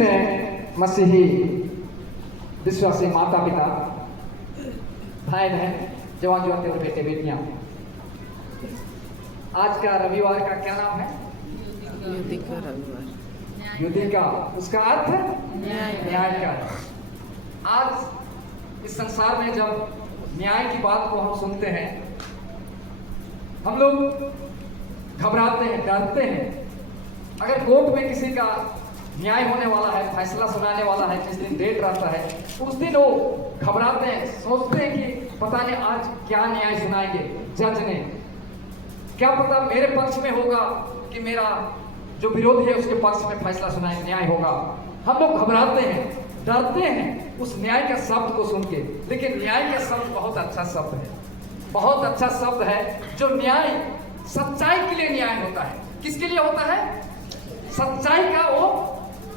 में मसीही विश्वासी माता पिता, भाई बहन, जवान जवान और बेटे बेटियां, आज का रविवार का क्या नाम है? युद्ध का रविवार। युद्धि का, उसका अर्थ न्याय का। आज इस संसार में जब न्याय की बात को हम सुनते हैं, हम लोग घबराते हैं, डरते हैं। अगर कोर्ट में किसी का न्याय होने वाला है, फैसला सुनाने वाला है, जिस दिन डेट रहता है, उस दिन वो घबराते हैं, सोचते हैं कि पता नहीं आज क्या न्याय सुनाएंगे जज ने, क्या पता मेरे पक्ष में होगा कि मेरा जो विरोधी है उसके पक्ष में फैसला सुनाए, न्याय होगा। हम लोग घबराते हैं, डरते हैं उस न्याय के शब्द को सुन के। लेकिन न्याय का शब्द बहुत अच्छा शब्द है, बहुत अच्छा शब्द है। जो न्याय सच्चाई के लिए न्याय होता है। किसके लिए होता है? सच्चाई का वो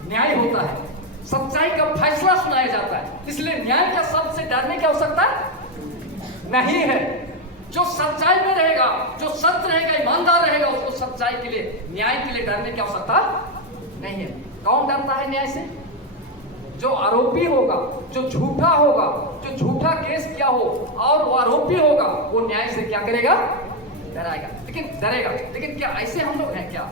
न्याय होता है, सच्चाई का फैसला सुनाया जाता है। इसलिए न्याय का शब्द से डरने की आवश्यकता नहीं है। जो सच्चाई में रहेगा, जो सत्य रहेगा, ईमानदार रहेगा, उसको सच्चाई के लिए, न्याय के लिए डरने की आवश्यकता नहीं है। कौन डरता है न्याय से? जो आरोपी होगा, जो झूठा होगा, जो झूठा केस किया हो और वो आरोपी होगा, वो न्याय से क्या करेगा? डराएगा, लेकिन डरेगा। लेकिन क्या ऐसे हम लोग हैं? क्या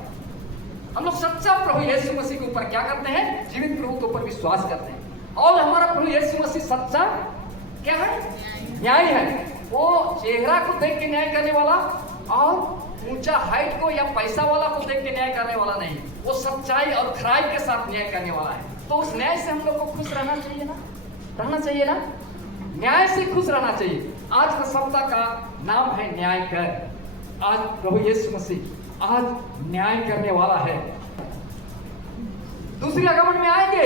हम लोग सच्चा प्रभु यीशु मसीह के ऊपर क्या करते हैं? जीवित प्रभु के ऊपर विश्वास करते हैं। और हमारा प्रभु यीशु मसीह सच्चा क्या है? न्याय है। वो चेहरा को देख के न्याय करने वाला और ऊंचा हाइट को या पैसा वाला को देख के न्याय करने वाला नहीं। वो सच्चाई और खराई के साथ न्याय करने वाला है। तो उस न्याय से हम लोग को खुश रहना चाहिए ना? रहना चाहिए ना? न्याय से खुश रहना चाहिए। आज का सप्ताह का नाम है न्याय कर। आज प्रभु यीशु मसीह आज न्याय करने वाला है। दूसरी आगमन में आएंगे,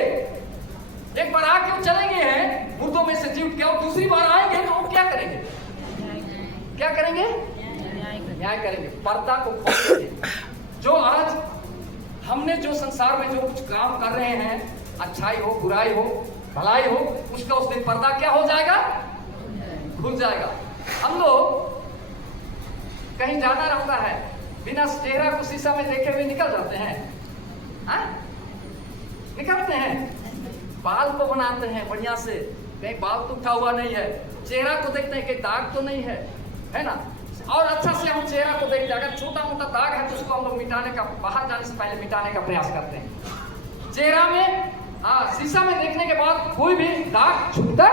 एक बार आके चलेंगे हैं, मुर्दों में से जी उठ के, और दूसरी बार आएंगे तो वो क्या करेंगे? क्या करेंगे? न्याय करेंगे, पर्दा को खोलेंगे। जो आज हमने जो संसार में जो कुछ काम कर रहे हैं, अच्छाई हो, बुराई हो, भलाई हो, उसका उस दिन पर्दा क्या हो जाएगा? खुल जाएगा। हम लोग कहीं जाना रहता है, बिना चेहरा को शीशा में देखे हुए निकल जाते हैं। निकलते हैं, बाल को बनाते हैं बढ़िया से, कहीं बाल तो उठा हुआ नहीं है, चेहरा को देखते हैं कि दाग तो नहीं है, है ना? और अच्छा से हम चेहरा को देखते हैं। अगर छोटा मोटा दाग है तो उसको हम लोग मिटाने का, बाहर जाने से पहले मिटाने का प्रयास करते हैं। चेहरा में शीशा में देखने के बाद कोई भी दाग छूटता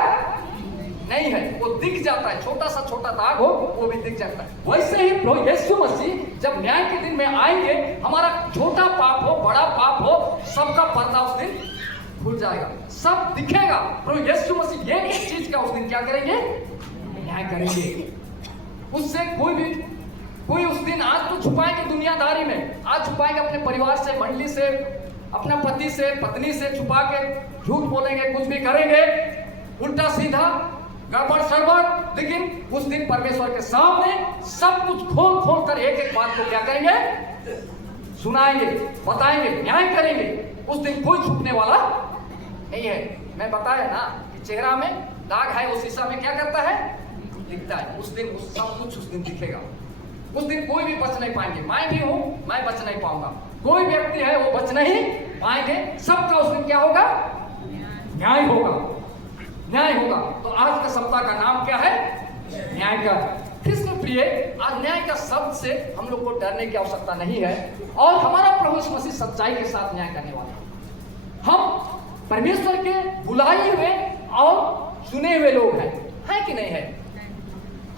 नहीं है, वो दिख जाता है। छोटा सा छोटा दाग हो वो भी दिख जाता है। वैसे ही प्रभु यीशु मसीह जब न्याय के दिन में आएंगे, हमारा छोटा पाप हो, बड़ा पाप हो, सबका पर्दा उस दिन खुल जाएगा, सब दिखेगा। प्रभु यीशु मसीह एक चीज का उस दिन क्या करेंगे? न्याय करेंगे। उससे कोई उस दिन, आज तो छुपाएंगे दुनियादारी में, आज छुपाएंगे अपने परिवार से, मंडली से, अपना पति से, पत्नी से छुपा के झूठ बोलेंगे, कुछ भी करेंगे, उल्टा सीधा, गड़बड़ सड़बड़। लेकिन उस दिन परमेश्वर के सामने सब कुछ खोल खोल कर एक एक बात को क्या करेंगे? सुनाएंगे, बताएंगे, न्याय करेंगे। उस दिन कोई छुपने वाला नहीं है। मैं बताया ना कि चेहरा में दाग है, वो शीशा में क्या करता है? दिखता है। उस दिन सब कुछ उस दिन दिखेगा। उस दिन कोई भी बच नहीं पाएंगे। मैं भी हूं, मैं बच नहीं पाऊंगा, कोई व्यक्ति है वो बच नहीं पाएंगे। सबका उस दिन क्या होगा? न्याय होगा, न्याय होगा। तो आज का सप्ताह का नाम क्या है? न्याय का। कृष्ण प्रिय, आज न्याय का शब्द से हम लोग को डरने की आवश्यकता नहीं है। और हमारा प्रभु यीशु मसीह सच्चाई के साथ न्याय करने वाला है। हम परमेश्वर के बुलाए हुए और चुने हुए लोग हैं कि नहीं है?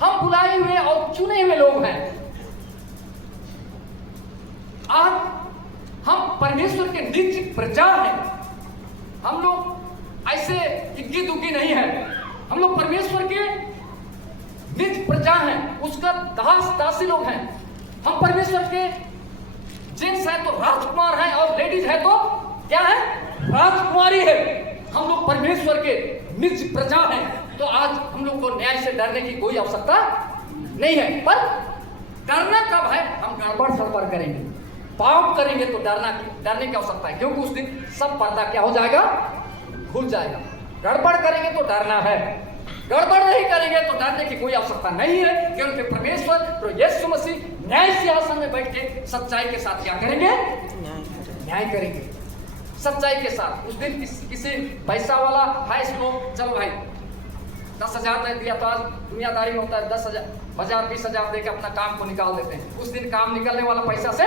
हम बुलाए हुए और चुने हुए लोग हैं। आज हम परमेश्वर के निज प्रजा हैं। हम लोग ऐसे इक्की दुक्की नहीं है। हम लोग परमेश्वर के निज प्रजा हैं, उसका दास दासी लोग हैं। हम परमेश्वर के जेंट्स हैं तो राजकुमार हैं, और लेडीज है तो क्या है? राजकुमारी है। हम लोग परमेश्वर के निज प्रजा हैं। तो आज हम लोग को न्याय से डरने की कोई आवश्यकता नहीं है। पर डरना कब है? हम गड़बड़ सड़बड़ करेंगे, पाप करेंगे तो डरने की आवश्यकता है, क्योंकि उस दिन सब पर्दा क्या हो जाएगा? खुल जाएगा। गड़बड़ करेंगे तो डरना है, गड़बड़ नहीं करेंगे तो डरने की कोई आवश्यकता नहीं है, क्योंकि परमेश्वर तो यीशु मसीह न्याय सिंहासन में बैठ के सच्चाई के साथ क्या करेंगे? न्याय करेंगे। सच्चाई के साथ। उस दिन किसी पैसा वाला है इसको, चलो भाई 10,000 दे दिया, तो आज दुनियादारी में होता है 10,000 20,000 दे के अपना काम को निकाल देते हैं। उस दिन काम निकलने वाला पैसा से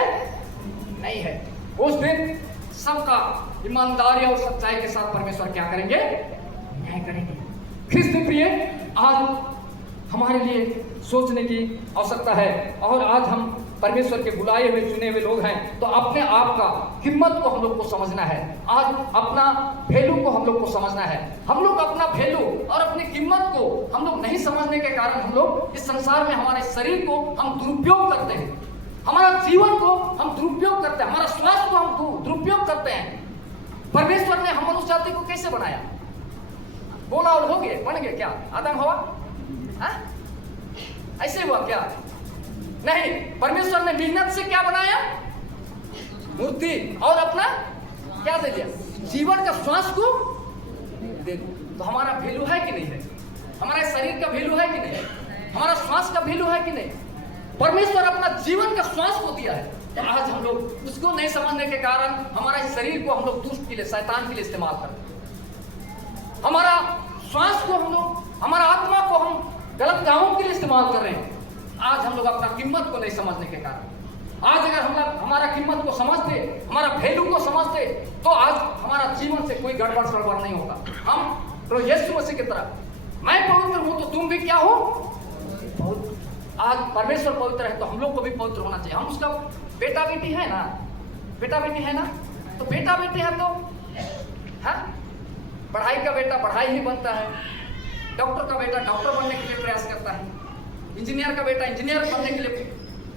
नहीं है। उस दिन सबका ईमानदारी और सच्चाई के साथ परमेश्वर क्या करेंगे? न्याय करेंगे। ख्रिस्त प्रिय, आज हमारे लिए सोचने की आवश्यकता है, और आज हम परमेश्वर के बुलाए हुए चुने हुए लोग हैं, तो अपने आप का कीमत को हम लोग को समझना है। आज अपना वैल्यू को हम लोग को समझना है। हम लोग अपना वैल्यू और अपनी कीमत को हम लोग नहीं समझने के कारण हम लोग इस संसार में हमारे शरीर को हम दुरुपयोग करते हैं, हमारा जीवन को हम दुरुपयोग करते हैं, हमारा स्वास्थ्य को हम दुरुपयोग करते हैं। परमेश्वर ने हम मनुष्य जाति को कैसे बनाया? बोला और हो गए, बन गए क्या? आदम हवा ऐसे हुआ क्या? नहीं, परमेश्वर ने मेहनत से क्या बनाया? मूर्ति, और अपना क्या दे दिया? जीवन का श्वास को दे दिया। तो हमारा वैल्यू है कि नहीं है? हमारे शरीर का वैल्यू है कि नहीं? हमारा श्वास का वैल्यू है कि नहीं? परमेश्वर अपना जीवन का श्वास को दिया है, तो आज हम लोग उसको नहीं समझने के कारण हमारे शरीर को हम लोग दुष्ट के लिए, शैतान के लिए इस्तेमाल करते हैं। हमारा श्वास को हम लोग, हमारा आत्मा को हम गलत कामों के लिए इस्तेमाल कर रहे हैं। आज हम लोग अपना कीमत को नहीं समझने के कारण, आज अगर हम लोग हमारा कीमत को समझते, हमारा वैल्यू को समझते, तो आज हमारा जीवन से कोई गड़बड़ सड़बड़ नहीं होगा। हम तो यीशु मसीह की तरह, मैं पवित्र हूं तो तुम भी क्या हो? आज परमेश्वर पवित्र है तो हम लोग को भी पवित्र होना चाहिए। हम उसका बेटा बेटी है ना, बेटा बेटी है ना, तो बेटा बेटी है तो पढ़ाई का बेटा पढ़ाई ही बनता है, डॉक्टर का बेटा डॉक्टर बनने के लिए प्रयास करता है, इंजीनियर का बेटा इंजीनियर बनने के लिए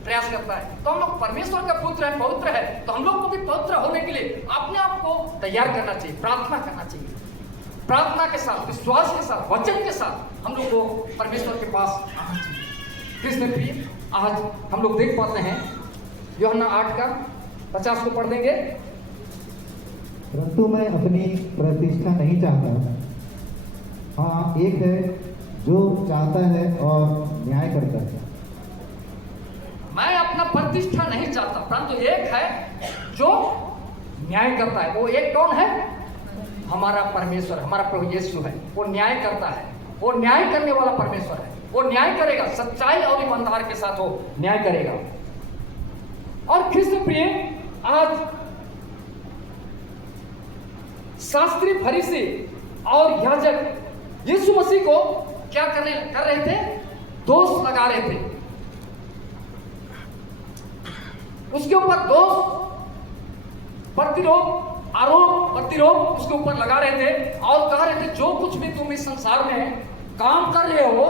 प्रयास करता है। तो हम लोग परमेश्वर का पुत्र है, पवित्र है, तो हम लोग को भी पवित्र होने के लिए अपने आप को तैयार करना चाहिए, प्रार्थना करना चाहिए। प्रार्थना के साथ, विश्वास के साथ, वचन के साथ हम लोग को परमेश्वर के पास आना चाहिए। कृष्ण प्रिय, आज हम लोग देख पाते हैं यूहन्ना 8:50 को पढ़ देंगे। परंतु मैं अपनी प्रतिष्ठा नहीं चाहता, हाँ एक है जो चाहता है और न्याय करता है। मैं अपना प्रतिष्ठा नहीं चाहता, परंतु एक है जो न्याय करता है। वो एक कौन है? हमारा परमेश्वर, हमारा प्रभु यीशु है। वो न्याय करता है, वो न्याय करने वाला परमेश्वर है। वो न्याय करेगा, सच्चाई और ईमानदार के साथ वो न्याय करेगा। और कृष्ण प्रिय, आज शास्त्री, फरीसी और याजक यीशु मसीह को क्या कर रहे थे? दोष लगा रहे थे, उसके ऊपर दोष, प्रतिरोध, आरोप प्रतिरोध उसके ऊपर लगा रहे थे और कह रहे थे जो कुछ भी तुम इस संसार में काम कर रहे हो,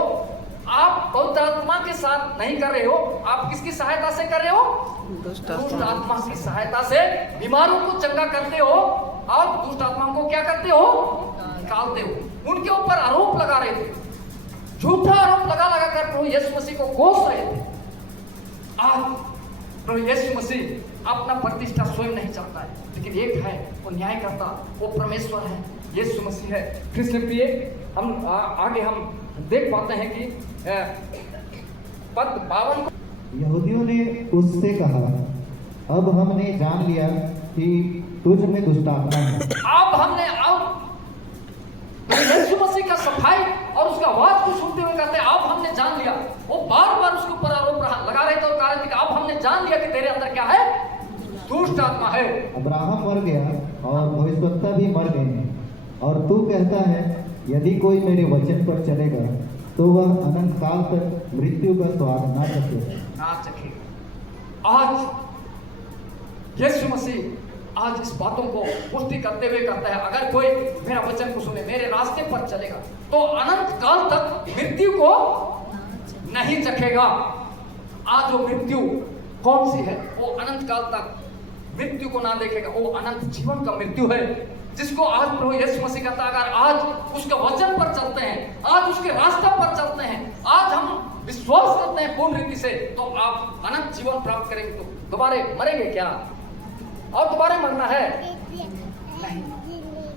आप पवित्र आत्मा के साथ नहीं कर रहे हो, आप किसकी सहायता से कर रहे हो? दुष्ट आत्मा की सहायता से बीमारों को चंगा करते हो और दुष्ट आत्माओं को क्या करते हो? निकालते हो। उनके ऊपर आरोप लगा रहे थे, झूठा आरोप लगा कर प्रभु यीशु मसीह को कोस रहे थे। आज प्रभु यीशु मसीह अपना प्रतिष्ठा स्वयं नहीं चाहता है, लेकिन एक है वो न्याय करता, वो परमेश्वर है, यीशु मसीह है। कृष्ण प्रिय, हम आगे हम देख पाते हैं कि पद 52 यहूदियों ने उससे कहा, अब हमने जान लिया कि तुझ में दुष्टात्मा है। अब हमने यीशु मसीह का सफाई और उसका आवाज को सुनते हुए कहते हैं अब हमने जान लिया। वो बार बार उसके ऊपर आरोप लगा रहे थे और कह रहे थे कि अब हमने जान लिया कि तेरे अंदर क्या है? दुष्ट आत्मा है। अब्राहम मर गया और भविष्यवक्ता भी मर गए हैं, और तू कहता है यदि कोई मेरे वचन पर चलेगा तो वह अनंत काल तक मृत्यु का स्वाद ना चखेगा। आज यीशु मसीह आज इस बातों को पुष्टि करते हुए कहता है अगर कोई मेरा वचन को सुने, मेरे रास्ते पर चलेगा तो अनंत काल तक मृत्यु को नहीं चखेगा। आज वो मृत्यु कौन सी है? वो अनंत काल तक मृत्यु को ना देखेगा, वो अनंत जीवन का मृत्यु है, जिसको आज प्रभु यीशु मसीह कहता है अगर आज उसके वचन पर चलते हैं, आज उसके रास्ते पर चलते हैं, आज हम विश्वास करते हैं पूर्ण रीति से, तो आप अनंत जीवन प्राप्त करेंगे। तो दोबारा मरेंगे क्या? और दोबारा मरना है? नहीं,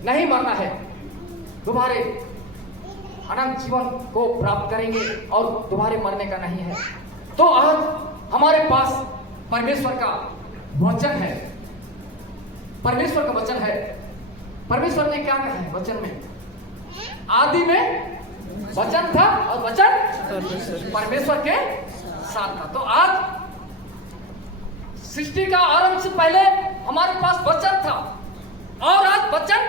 नहीं मरना है, दोबारा अनंत जीवन को प्राप्त करेंगे और दोबारा मरने का नहीं है। तो आज हमारे पास परमेश्वर का वचन है, परमेश्वर का वचन है परमेश्वर ने क्या कहा है वचन में? आदि में वचन था और वचन परमेश्वर के साथ था। तो आज सृष्टि का आरंभ से पहले हमारे पास वचन था और आज वचन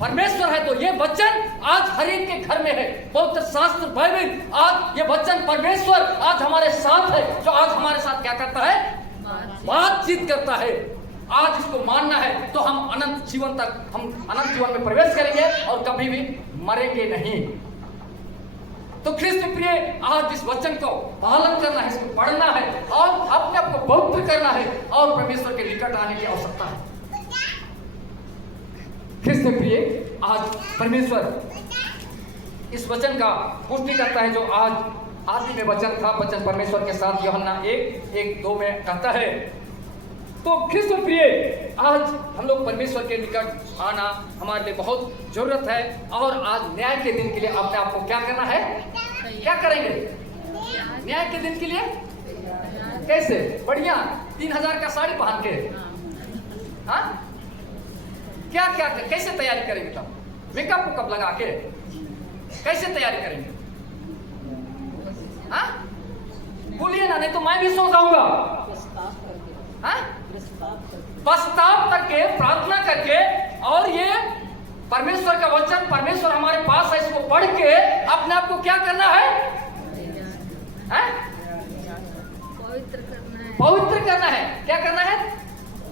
परमेश्वर है। तो ये वचन आज हर एक के घर में है। पवित्र शास्त्र बाइबल, आज ये वचन परमेश्वर आज हमारे साथ है, जो आज हमारे साथ क्या करता है? बातचीत करता है। आज इसको मानना है तो हम अनंत जीवन में प्रवेश करेंगे और कभी भी मरेंगे नहीं। तो ख्रिस्त प्रिय, आज इस वचन को पालन करना है, इसको पढ़ना है और अपने आप को पवित्र करना है और परमेश्वर के निकट आने की आवश्यकता है। ख्रिस्त प्रिय, आज परमेश्वर इस वचन का पुष्टि करता है जो आज आदि में वचन था, वचन परमेश्वर के साथ, यूहन्ना 1:1-2 में कहता है। तो ख्रिस्त प्रिय, आज हम लोग परमेश्वर के निकट आना हमारे लिए बहुत जरूरत है। और आज न्याय के दिन के लिए अपने आप को क्या करना है? क्या करेंगे न्याय के दिन के लिए? कैसे? बढ़िया 3000 का साड़ी पहन के, हाँ? क्या कैसे तैयारी करेंगे? तब मेकअप लगा के कैसे तैयारी करेंगे? हाँ, बोलिए ना, नहीं तो मैं भी सो जाऊंगा। हाँ, पश्चाताप करके, प्रार्थना करके, और ये परमेश्वर का वचन, परमेश्वर हमारे पास है, इसको पढ़ के अपने आप को क्या करना है? पवित्र करना है। क्या करना है?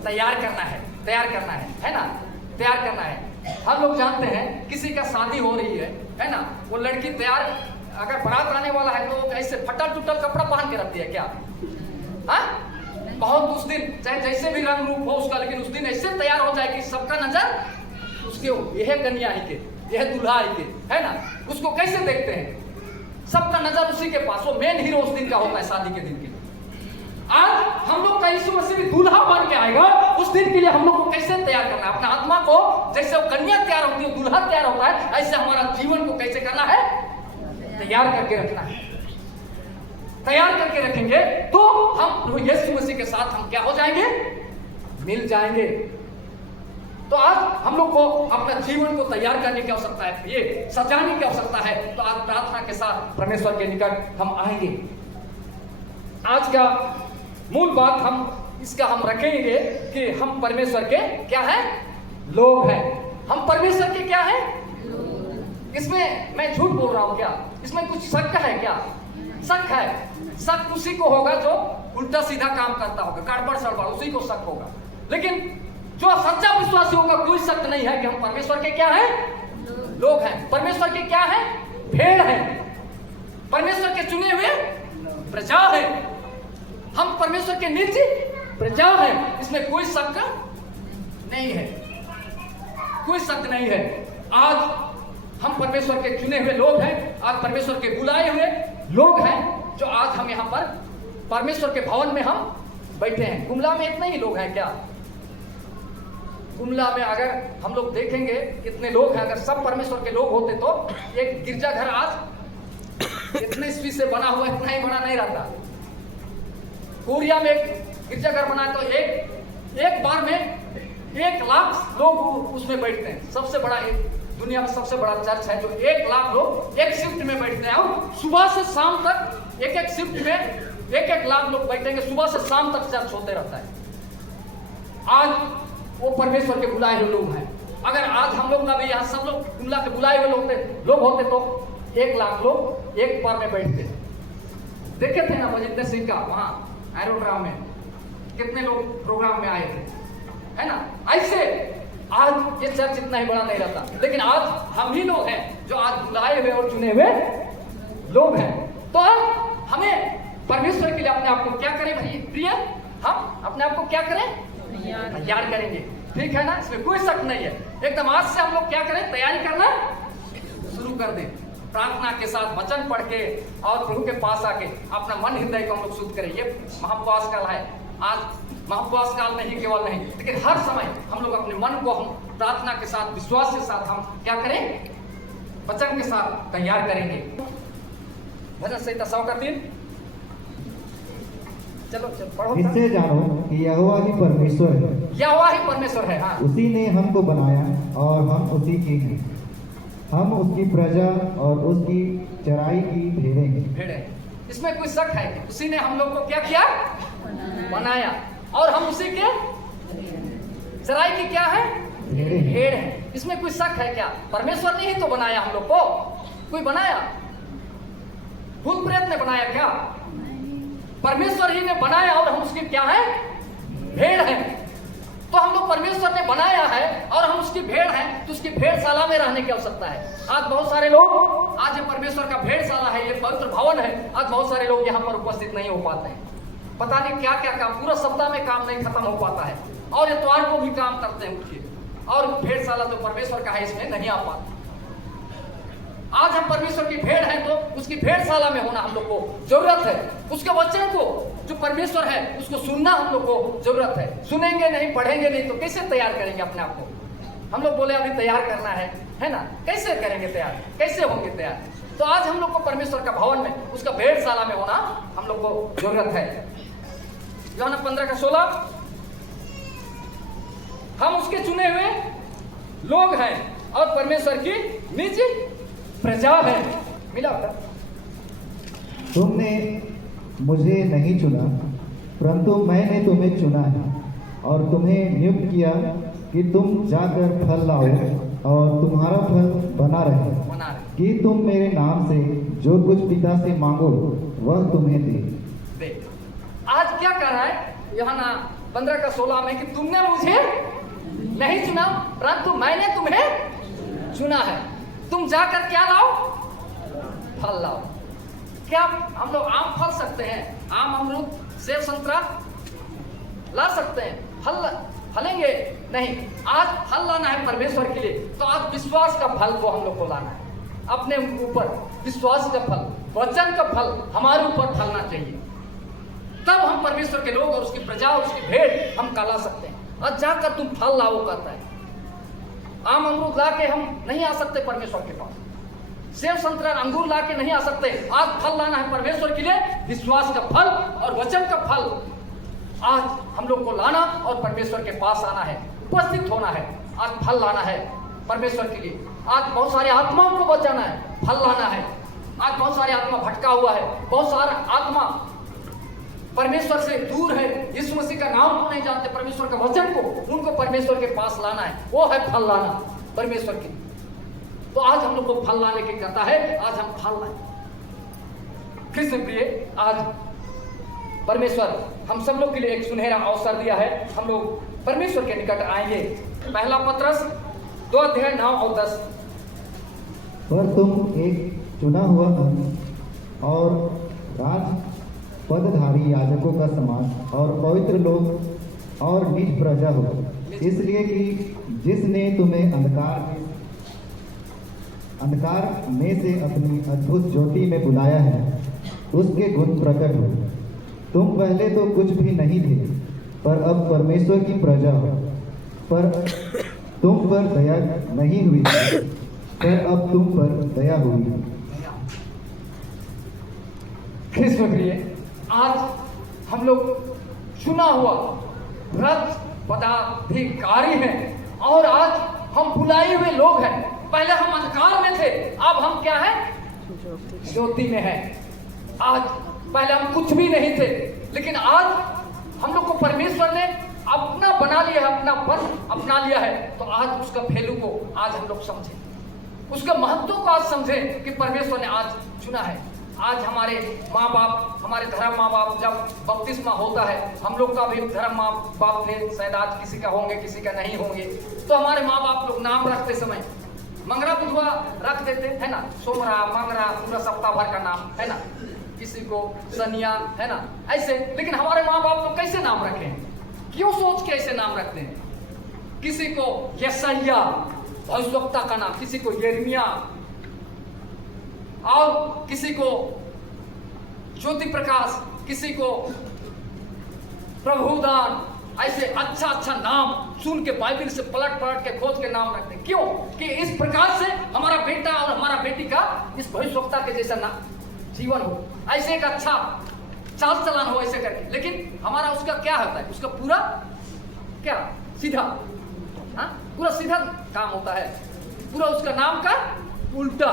तैयार करना है ना? तैयार करना है। हम लोग जानते हैं किसी का शादी हो रही है ना, वो लड़की तैयार, अगर बारात आने वाला है तो ऐसे फटा टूटल कपड़ा पहन के रखती है क्या? हाँ, बहुत उस दिन चाहे जैसे भी रंग रूप हो उसका, लेकिन उस दिन ऐसे तैयार हो जाए कि सबका नजर उसके, यह कन्या ही के, यह दूल्हा ही के, है ना? उसको कैसे देखते हैं? सबका नजर उसी के पास, वो मेन हीरो उस दिन का होता है, शादी के दिन के लिए। आज हम लोग का यीशु मसीह भी दूल्हा बन के आएगा, उस दिन के लिए हम लोग को कैसे तैयार करना है? अपना आत्मा को जैसे वो कन्या तैयार होती है, दूल्हा तैयार होता है, ऐसे हमारा जीवन को कैसे करना है? तैयार करके रखना है। तैयार करके रखेंगे तो हम यीशु मसीह के साथ हम क्या हो जाएंगे? मिल जाएंगे। तो आज हम लोग को अपना जीवन को तैयार करने की आवश्यकता है, ये सजाने की आवश्यकता है। तो आज प्रार्थना के साथ परमेश्वर के निकट हम आएंगे। आज का मूल बात हम रखेंगे कि हम परमेश्वर के क्या है? लोग हैं। हम परमेश्वर के क्या है? इसमें मैं झूठ बोल रहा हूं क्या? इसमें कुछ शक है क्या? शक है। शक उसी को होगा जो उल्टा सीधा काम करता होगा, गड़बड़ सड़बड़, उसी को शक होगा। लेकिन जो सच्चा विश्वासी होगा, कोई शक नहीं है कि हम परमेश्वर के क्या है? लोग हैं। परमेश्वर के क्या है? भेड़ हैं। परमेश्वर के चुने हुए प्रजा है। हम परमेश्वर के निज प्रजा है। इसमें कोई शक नहीं है, कोई शक नहीं है। आज हम परमेश्वर के चुने हुए लोग हैं, आज परमेश्वर के बुलाए हुए लोग हैं, जो आज हम यहाँ पर परमेश्वर के भवन में हम बैठे हैं। गुमला में इतने ही लोग हैं क्या? गुमला में अगर हम लोग देखेंगे कितने लोग हैं, अगर सब परमेश्वर के लोग होते तो एक गिरजाघर आज इतने ईस्वी से बना हुआ इतना ही बड़ा नहीं रहता। कोरिया में एक गिरजाघर बना तो एक बार में 1 लाख लोग उसमें बैठते हैं। सबसे बड़ा, दुनिया में सबसे बड़ा चर्च है जो 1 लाख लोग एक शिफ्ट में बैठते हैं। और सुबह से शाम तक एक शिफ्ट में 1 लाख लोग बैठेंगे। सुबह से शाम तक चर्च होते रहता है। आज वो परमेश्वर के बुलाए हुए लोग हैं। अगर आज हम लोग का भी यहाँ सब लोग गुमला के बुलाए हुए लोग होते तो 1 लाख लोग एक बार में बैठते। देखे थे ना बजिंदर सिंह का वहाँ एरोड्राम में कितने लोग प्रोग्राम में आए थे, है ना? ऐसे आज ये चर्च इतना ही बड़ा नहीं रहता। लेकिन आज हम ही लोग हैं जो आज बुलाए हुए और चुने हुए लोग हैं। तो हमें परमेश्वर के लिए अपने आप को क्या करें भाई प्रिय? हम अपने आप को क्या करें? तैयार करेंगे। ठीक है ना? इसमें कोई शक नहीं है। एकदम आज से हम लोग क्या करें? तैयारी करना शुरू कर दें। प्रार्थना के साथ वचन पढ़ के और प्रभु के पास आके अपना मन हृदय को हम लोग शुद्ध करें। ये महाउपवास काल है। आज महाउपवास काल नहीं केवल नहीं, लेकिन हर समय हम लोग अपने मन को हम प्रार्थना के साथ, विश्वास के साथ हम क्या करें? वचन के साथ तैयार करेंगे। भजन संहिता 100 का 3। चलो पढ़ो। इससे जानो कि यहोवा ही परमेश्वर है, यहोवा ही परमेश्वर है। हाँ, उसी ने हमको बनाया और हम उसी के हैं। हम उसकी प्रजा और उसकी चराई की भेड़ें हैं। भेड़ है। इसमें कोई शक है कि उसी ने हम लोग को क्या किया? बनाया। और हम उसी के चराई की क्या है? भेड़ है। इसमें कोई शक है क्या? परमेश्वर ने ही तो बनाया हम लोग को। कोई बनाया? भूत प्रेत ने बनाया क्या? परमेश्वर ही ने बनाया और हम उसकी क्या है? भेड़ है। तो हम लोग परमेश्वर ने बनाया है और हम उसकी भेड़ हैं, तो उसकी भेड़शाला में रहने की आवश्यकता है। आज बहुत सारे लोग, आज ये परमेश्वर का भेड़शाला है, ये पवित्र भवन है, आज बहुत सारे लोग यहाँ पर उपस्थित नहीं हो पाते हैं। पता नहीं क्या क्या काम, पूरा सप्ताह में काम नहीं खत्म हो पाता है और इतवार को भी काम करते हैं उठिए, और भेड़शाला जो परमेश्वर का है इसमें नहीं आ पाते। आज हम परमेश्वर की भेड़ हैं तो उसकी भेड़शाला में होना हम लोग को जरूरत है। उसके वचन को जो परमेश्वर है उसको सुनना हम लोग को जरूरत है। सुनेंगे नहीं, पढ़ेंगे नहीं तो कैसे तैयार करेंगे अपने आप को? हम लोग बोले अभी तैयार करना है ना? कैसे करेंगे तैयार? कैसे होंगे तैयार? तो आज हम लोग को परमेश्वर का भवन में, उसका भेड़शाला में होना हम लोग को जरूरत है। यूहन्ना 15:16, हम उसके चुने हुए लोग हैं और परमेश्वर की निज प्रजा है। मिला होता? तुमने मुझे नहीं चुना, परंतु मैंने तुम्हें चुना है और तुम्हें नियुक्त किया कि तुम जाकर फल लाओ और तुम्हारा फल बना रहे, कि तुम मेरे नाम से जो कुछ पिता से मांगो वह तुम्हें दे। आज क्या कर रहा है यूहन्ना 15:16 में कि तुमने मुझे नहीं चुना, परंतु मैंने तुम्हें चुना है। तुम जाकर क्या लाओ? फल लाओ। क्या हम लोग आम फल सकते हैं? आम, अमरूद, सेब, संतरा ला सकते हैं? फलेंगे नहीं। आज फल लाना है परमेश्वर के लिए, तो आज विश्वास का फल को हम लोग को लाना है। अपने ऊपर विश्वास का फल, वचन का फल हमारे ऊपर फलना चाहिए, तब हम परमेश्वर के लोग और उसकी प्रजा और उसकी भेड़ हम कहला सकते हैं। और जाकर तुम फल लाओ कहता है। आम अमरूद ला के हम नहीं आ सकते परमेश्वर के पास, सेब संतरा अंगूर ला के नहीं आ सकते। आज फल लाना है परमेश्वर के लिए, विश्वास का फल और वचन का फल आज हम लोग को लाना और परमेश्वर के पास आना है, उपस्थित होना है। आज फल लाना है परमेश्वर के लिए। आज बहुत सारे आत्माओं को बचाना है, फल लाना है। आज बहुत सारे आत्मा भटका हुआ है, बहुत सारा आत्मा परमेश्वर से दूर है, यीशु मसीह का नाम को नहीं जानते, परमेश्वर का वचन को, उनको परमेश्वर के पास लाना है। वो है फल लाना परमेश्वर की। तो आज हम लोग को फल लाने की कहता है, आज हम फल लाए। कृष्ण प्रिय, आज परमेश्वर हम सब लोग के लिए एक सुनहरा अवसर दिया है। हम लोग परमेश्वर के निकट आएंगे। पहला पत्रस 2:9 और 10। पर तुम एक चुना हुआ अंग और राज पदधारी याजकों का समाज और पवित्र लोग और निज प्रजा हो, इसलिए कि जिसने तुम्हें अंधकार में से अपनी अद्भुत ज्योति में बुलाया है, उसके गुण प्रकट हो। तुम पहले तो कुछ भी नहीं थे, पर अब परमेश्वर की प्रजा हो। पर तुम पर दया नहीं हुई, पर अब तुम पर दया हुई। कृष्ण प्रिय, आज हम लोग चुना हुआ रथ पदाधिकारी हैं और आज हम बुलाए हुए लोग हैं। पहले हम अंधकार में थे, अब हम क्या हैं? ज्योति में हैं। आज पहले हम कुछ भी नहीं थे, लेकिन आज हम लोग को परमेश्वर ने अपना बना लिया है, अपना पद अपना लिया है। तो आज उसका वैल्यू को आज हम लोग समझे, उसका महत्व को आज समझे कि परमेश्वर ने आज चुना है। आज हमारे माँ बाप, हमारे धर्म माँ बाप, जब बपतिस्मा होता है, हम लोग का भी धर्म माँ बाप थे, शायद आज किसी का होंगे, किसी का नहीं होंगे। तो हमारे माँ बाप लोग नाम रखते समय मंगरा बुधवा रख देते है ना, सोमरा मंगरा, पूरा सप्ताह भर का नाम है ना, किसी को सनिया है ना, ऐसे। लेकिन हमारे माँ बाप लोग कैसे नाम रखे हैं? क्यों सोच के ऐसे नाम रखते हैं? किसी को यशाया भविष्यवक्ता का नाम, किसी को यिर्मयाह, और किसी को ज्योति प्रकाश, किसी को प्रभुदान। ऐसे अच्छा अच्छा नाम सुन के बाइबल से पलट के खोज के नाम रखते हैं। क्यों? कि इस प्रकार से हमारा बेटा और हमारा बेटी का इस भविष्यवक्ता के जैसा जीवन हो। ऐसे एक अच्छा चाल चलान हो ऐसे करके, लेकिन हमारा उसका क्या होता है, उसका पूरा क्या सीधा, हाँ पूरा सीधा काम होता है, पूरा उसका नाम का उल्टा,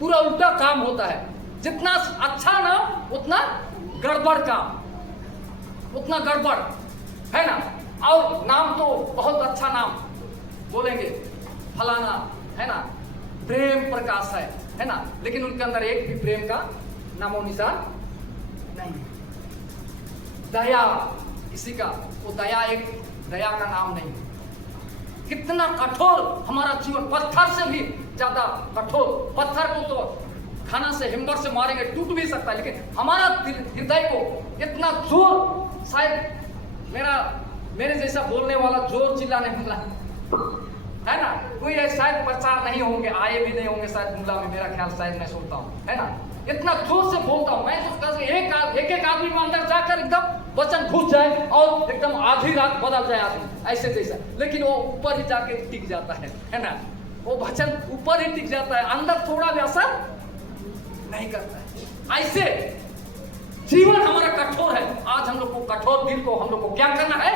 पूरा उल्टा काम होता है। जितना अच्छा नाम उतना गड़बड़ काम, उतना गड़बड़ है ना। और नाम तो बहुत अच्छा नाम बोलेंगे, फलाना है ना, प्रेम प्रकाश है ना, लेकिन उनके अंदर एक भी प्रेम का नामो निशान नहीं है। दया किसी का, वो दया एक दया का नाम नहीं। कितना कठोर हमारा जीवन, पत्थर से भी ज्यादा कठोर। पत्थर को तो खाना से हिम्मत से मारेंगे टूट भी सकता है, लेकिन हमारा हृदय को इतना जोर, शायद मेरे जैसा बोलने वाला जोर चिल्लाने वाला है ना, कोई शायद प्रचार नहीं होंगे, आए भी नहीं होंगे शायद मुल्ला में, मेरा ख्याल शायद मैं सोचता हूँ, है ना। इतना जोर से बोलता हूँ मैं, तो एक आदमी में अंदर जाकर एकदम वचन घुस जाए और एकदम आधी रात बदल जाए आदमी, ऐसे जैसा, लेकिन वो ऊपर ही जाके टिक जाता है ना, वो वचन ऊपर ही टिक जाता है, अंदर थोड़ा भी असर नहीं करता है। ऐसे जीवन हमारा कठोर है। आज हम लोग को कठोर दिल को हम लोग को क्या करना है,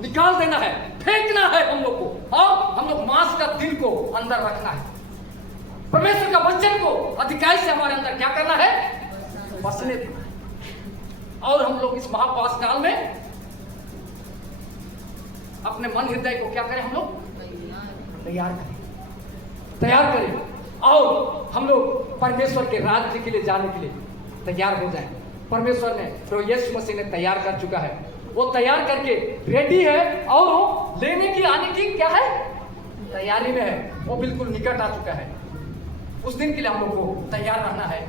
निकाल देना है, फेंकना है हम लोग को, और हम लोग मांस का दिल को अंदर रखना है। परमेश्वर का वचन को अधिकार से हमारे अंदर क्या करना है, बसने देना है। और हम लोग इस महापास काल में अपने मन हृदय को क्या करें, हम लोग तैयार करें, और हम लोग परमेश्वर के राज्य के लिए जाने के लिए तैयार हो जाएं। परमेश्वर ने, प्रभु यीशु मसीह ने तैयार कर चुका है, वो तैयार करके रेडी है, और वो लेने की आने की क्या है, तैयारी में है, वो बिल्कुल निकट आ चुका है। उस दिन के लिए हम लोग को तैयार रहना है,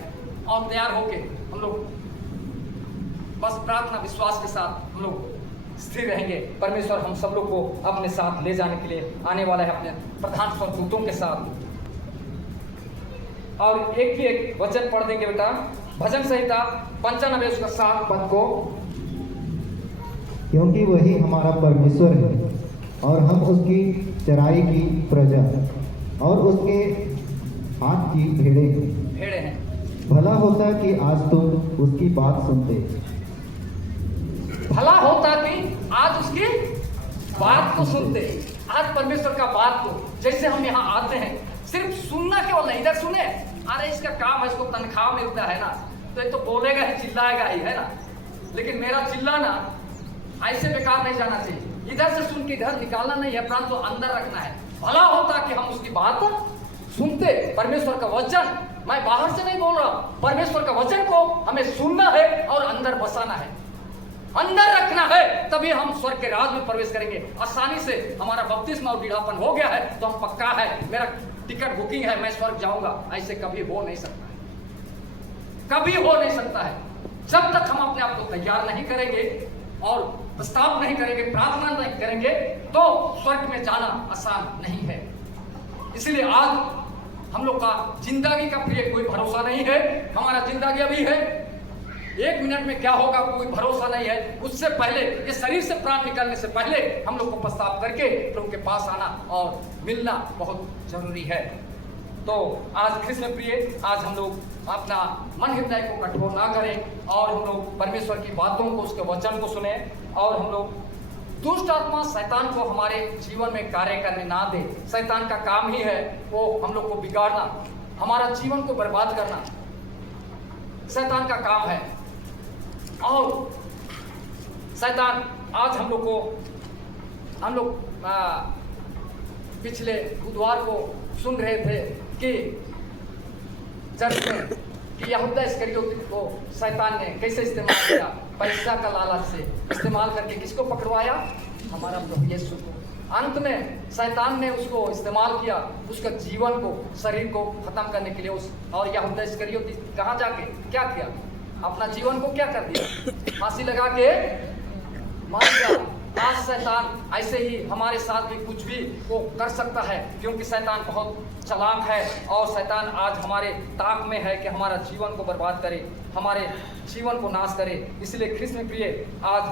और तैयार होके हम लोग बस प्रार्थना विश्वास के साथ हम लोग स्थिर रहेंगे। परमेश्वर हम सब लोग को अपने साथ ले जाने के लिए आने वाला है, अपने प्रधान स्वर्गदूतों के साथ। और एक भी एक वचन पढ़ देंगे बेटा, भजन संहिता 95 उसका 7 पद को। क्योंकि वही हमारा परमेश्वर है और हम उसकी चराई की प्रजा और उसके हाथ की भेड़े हैं। भला होता कि आज तुम उसकी बात सुनते। भला होता कि आज उसकी बात को सुनते। आज परमेश्वर का बात को, जैसे हम यहाँ आते हैं, सिर्फ सुनना केवल नहीं, इधर सुने, अरे इसका काम है, इसको तनख्वाह मिलता है ना, तो ये तो बोलेगा ही, चिल्लाएगा ही, है ना, लेकिन मेरा चिल्लाना ऐसे बेकार नहीं जाना चाहिए। इधर से सुन के इधर निकालना नहीं है, परंतु अंदर रखना है। भला होता कि हम उसकी बात सुनते। परमेश्वर का वचन, मैं बाहर से नहीं बोल रहा, परमेश्वर का वचन को हमें सुनना है और अंदर बसाना है, अंदर रखना है, तभी हम स्वर्ग के राज में प्रवेश करेंगे। आसानी से हमारा बपतिस्मा और दृढ़ापन हो गया है तो हम पक्का है, मेरा टिकट बुकिंग है, मैं स्वर्ग जाऊंगा, ऐसे कभी हो नहीं सकता है, कभी हो नहीं सकता है। जब तक हम अपने आप को तैयार नहीं करेंगे और प्रस्ताव नहीं करेंगे, प्रार्थना नहीं करेंगे, तो स्वर्ग में जाना आसान नहीं है। इसलिए आज हम लोग का जिंदगी का प्रिय कोई भरोसा नहीं है। हमारा जिंदगी अभी है, 1 मिनट में क्या होगा कोई भरोसा नहीं है। उससे पहले, ये शरीर से प्राण निकलने से पहले हम लोग को प्रस्ताव करके प्रभु के पास आना और मिलना बहुत जरूरी है। तो आज कृष्ण प्रिय, आज हम लोग अपना मन हृदय को कठोर ना करें और हम लोग परमेश्वर की बातों को, उसके वचन को सुने, और हम लोग दुष्ट आत्मा शैतान को हमारे जीवन में कार्य करने ना दे। शैतान का काम ही है वो हम लोग को बिगाड़ना, हमारा जीवन को बर्बाद करना, शैतान का काम है। और शैतान आज हम लोग पिछले बुधवार को सुन रहे थे कि चर्च में कि यहूदा इस्करियोती को शैतान ने कैसे इस्तेमाल किया, पैसा का लालच से इस्तेमाल करके किसको पकड़वाया, हमारा प्रभु यीशु को। अंत में शैतान ने उसको इस्तेमाल किया, उसका जीवन को, शरीर को खत्म करने के लिए। और यहूदा इस्करियोती कहाँ जाके क्या किया, अपना जीवन को क्या कर दिया, फांसी लगा के मार दिया। आज शैतान ऐसे ही हमारे साथ भी कुछ भी वो कर सकता है, क्योंकि शैतान बहुत चालाक है और शैतान आज हमारे ताक में है कि हमारा जीवन को बर्बाद करे, हमारे जीवन को नाश करे। इसलिए कृष्ण प्रिय, आज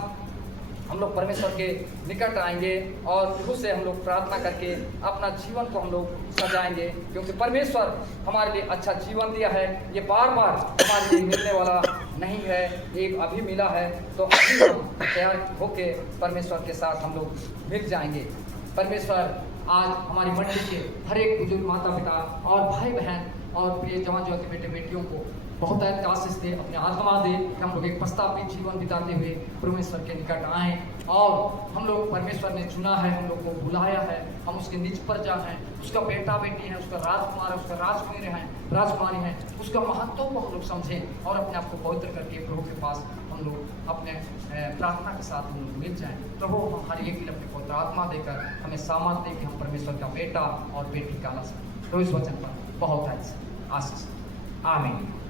हम लोग परमेश्वर के निकट आएंगे और प्रभु से हम लोग प्रार्थना करके अपना जीवन को हम लोग सजाएंगे, क्योंकि परमेश्वर हमारे लिए अच्छा जीवन दिया है। ये बार बार हमारे लिए मिलने वाला नहीं है, एक अभी मिला है, तो अभी हम तैयार होके परमेश्वर के साथ हम लोग मिल जाएंगे। परमेश्वर आज हमारी मंडली के हर एक बुजुर्ग माता पिता और भाई बहन और ये जवान ज्योति बेटे बेटियों को बहुत अधिक आशीष दे, अपने आत्मा दे कि हम लोग एक प्रस्तावित जीवन बिताते हुए परमेश्वर के निकट आएँ। और हम लोग परमेश्वर ने चुना है, हम लोग को बुलाया है, हम उसके निज पर जा हैं, उसका बेटा बेटी है, उसका राजकुमार है, उसका राजकुमारी है, उसका महत्व को हम लोग समझें और अपने आप को पवित्र करके प्रभु के पास हम लोग अपने प्रार्थना के साथ हम लोग मिल जाएं। प्रभु हम हर एक दिन अपने पवित्र आत्मा देकर हमें सामर्थ दे कि हम परमेश्वर का बेटा और बेटी कहला सकें। तो इस वचन पर बहुत आशीष। आमीन।